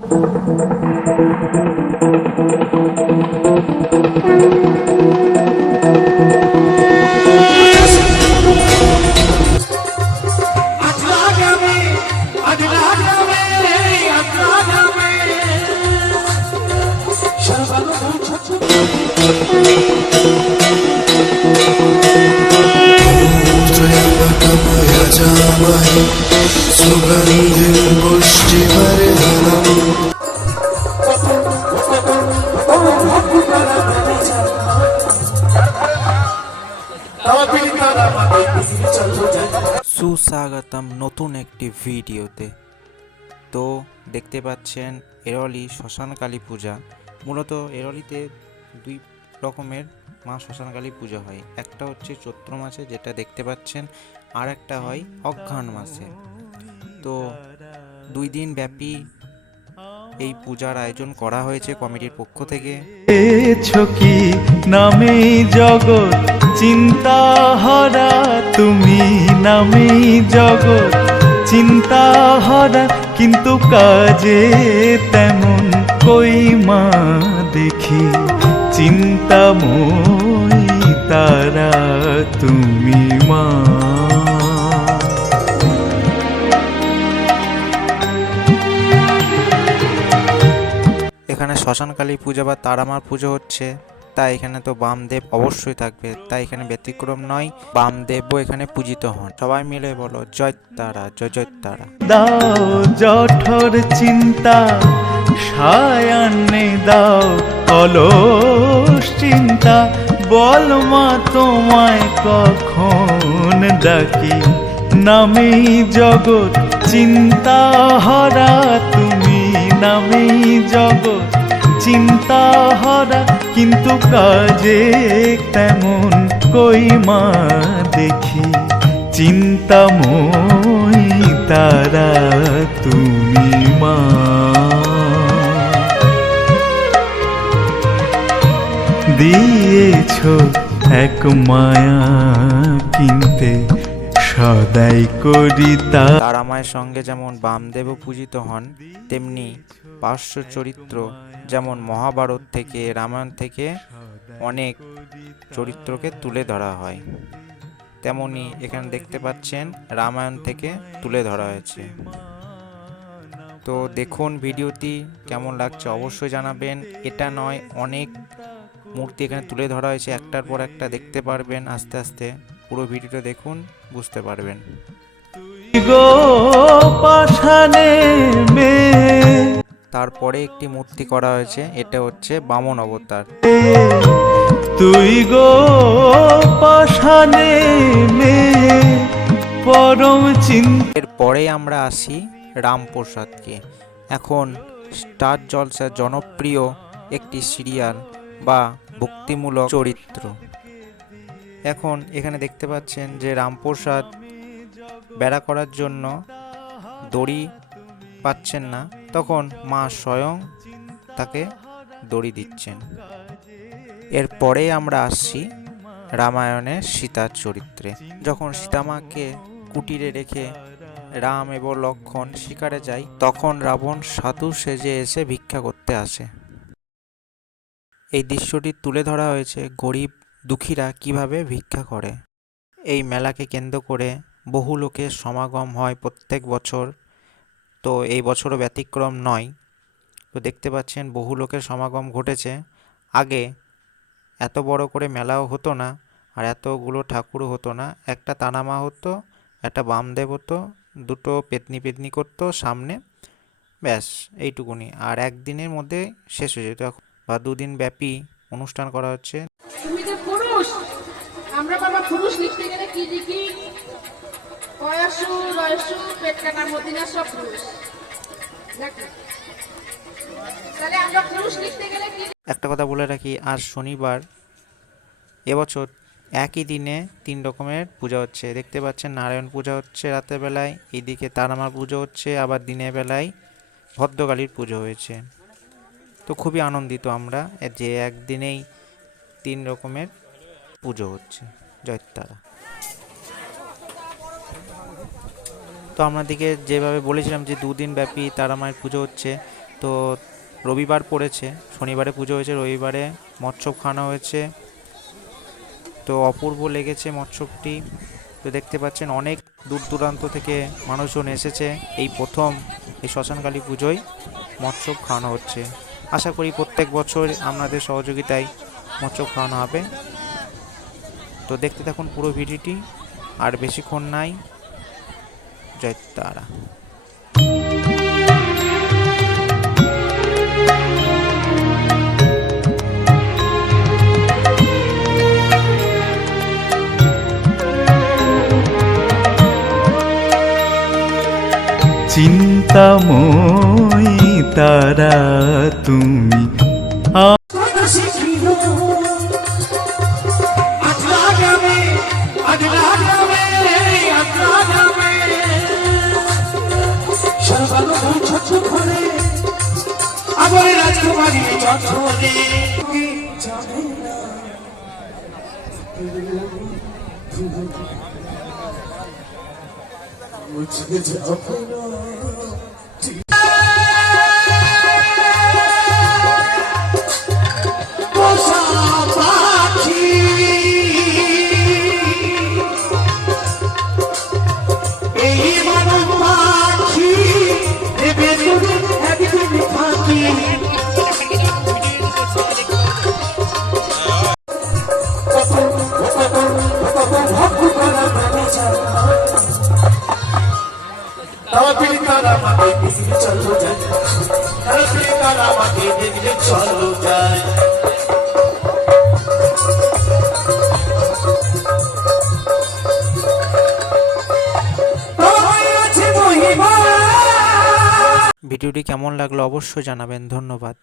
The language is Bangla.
Твоя бока моя дама সুস্বাগতম নতুন একটি ভিডিওতে। তো দেখতে পাচ্ছেন এরলি শ্মশানকালী পূজা। মূলত এরলিতে দুই রকমের মা শ্মশানকালী পূজা হয়। একটা হচ্ছে চৈত্র মাসে, যেটা দেখতে পাচ্ছেন আর একটা হয় অঘ্রাণ মাসে। তো দুই দিন ব্যাপী এই পূজার আয়োজন করা হয়েছে কমিটির পক্ষ থেকে। ছকি নামেই জগৎ? চিন্তা হারা তুমি নামেই জগৎ। চিন্তা হারা কিন্তু কাজে তেমন কই মা দেখি। চিন্তাময়ী তারা তুমি মা। এখানে শ্মশান কালী পূজা বা তারামার পুজো হচ্ছে, তাই এখানে তো বামদেব অবশ্যই থাকবে, তাই এখানে ব্যতিক্রম নয়, বামদেবও এখানে পূজিত হন। সবাই মিলে বলো, জয় তারা, জয় জয় তারা। দাও জঠর চিন্তা, সায়ান্নে দাও অলস চিন্তা, বল মা তোমায় কখন ডাকি নামেই জগৎ চিন্তা হারা কাজে তেমন কই মা দেখি। চিন্তাময়ী তারা তুমি মা। দিয়েছ এক মায়া কিনতে, সদাই করি তা। তারামায়ের সঙ্গে যেমন বামদেবও পূজিত হন, তেমনি পার্শ্ব চরিত্র যেমন মহাভারত থেকে, রামায়ণ থেকে অনেক চরিত্রকে তুলে ধরা হয়। তেমনি এখানে দেখতে পাচ্ছেন রামায়ণ থেকে তুলে ধরা হয়েছে। তো দেখুন ভিডিওটি কেমন লাগছে অবশ্যই জানাবেন। এটা নয়, অনেক মূর্তি এখানে তুলে ধরা হয়েছে। একটার পর একটা দেখতে পারবেন আস্তে আস্তে। পুরো ভিডিওটা দেখুন, বুঝতে পারবেন। গো মেয়ে তারপরে একটি মূর্তি করা হয়েছে এটা হচ্ছে বামন অবতার। তুই গো পাশানে পরম এরপরে আমরা আসি রামপ্রসাদকে। এখন স্টার জলসার জনপ্রিয় একটি সিরিয়াল বা ভক্তিমূলক চরিত্র। এখন এখানে দেখতে পাচ্ছেন যে রামপ্রসাদ বেড়া করার জন্য দড়ি পাচ্ছেন না। তখন মা স্বয়ং তাকে দড়ি দিচ্ছেন। এরপরে আমরা আসছি রামায়ণের সীতার চরিত্রে। যখন সীতামাকে কুটিরে রেখে রাম এবং লক্ষণ শিকারে যায়, তখন রাবণ সাধু সেজে এসে ভিক্ষা করতে আসে। এই দৃশ্যটি তুলে ধরা হয়েছে গরিব দুঃখীরা কীভাবে ভিক্ষা করে। এই মেলাকে কেন্দ্র করে বহু লোকের সমাগম হয় প্রত্যেক বছর। তো এই বছরও ব্যতিক্রম নয়। তো দেখতে পাচ্ছেন বহু লোকের সমাগম ঘটেছে। আগে এত বড় করে মেলাও হতো না আর এতগুলো ঠাকুরও হতো না। একটা তানামা হতো, একটা বামদেব হতো, দুটো পেতনি পেতনি করতো সামনে। ব্যাস, এইটুকুনি। আর একদিনের মধ্যে শেষ হয়ে যেত। বা দুদিন ব্যাপী অনুষ্ঠান করা হচ্ছে। আমরা বাবা পুরুষ লিখতে গেলে কি কয়াসু রয়সু পেট কাটা মদিনা, সব পুরুষ। একটা কথা বলে রাখি, আর শনিবার এবছর একই দিনে তিন রকমের পূজা হচ্ছে। দেখতে পাচ্ছেন নারায়ণ পূজা হচ্ছে রাতের বেলায় এইদিকে তারামার পুজো হচ্ছে, আবার দিনের বেলায় ভদ্রকালীর পুজো হয়েছে। তো খুবই আনন্দিত আমরা যে একদিনেই তিন রকমের পুজো হচ্ছে, জয়তারা। তো আপনাদেরকে যেভাবে বলেছিলাম যে দুদিন ব্যাপী তারা মায়ের পুজো হচ্ছে, তো রবিবার পড়েছে, শনিবারে পুজো হয়েছে, রবিবারে মৎস্য খাওয়ানো হয়েছে। তো অপূর্ব লেগেছে মৎস্যটি। তো দেখতে পাচ্ছেন অনেক দূর দূরান্ত থেকে মানুষজন এসেছে এই প্রথম এই শ্মশানকালী পুজোয় মৎস্য খাওয়ানো হচ্ছে। আশা করি প্রত্যেক বছর আপনাদের সহযোগিতায় মৎস্য খাওয়ানো হবে। তো দেখতে থাকুন পুরো ভিডিওটি, আর বেশিক্ষণ নাই। জয় তারা তারা তুমি যন্ত্রণে মুঝে যাবে ভিডিওটি কেমন লাগল অবশ্যই জানাবেন ধন্যবাদ।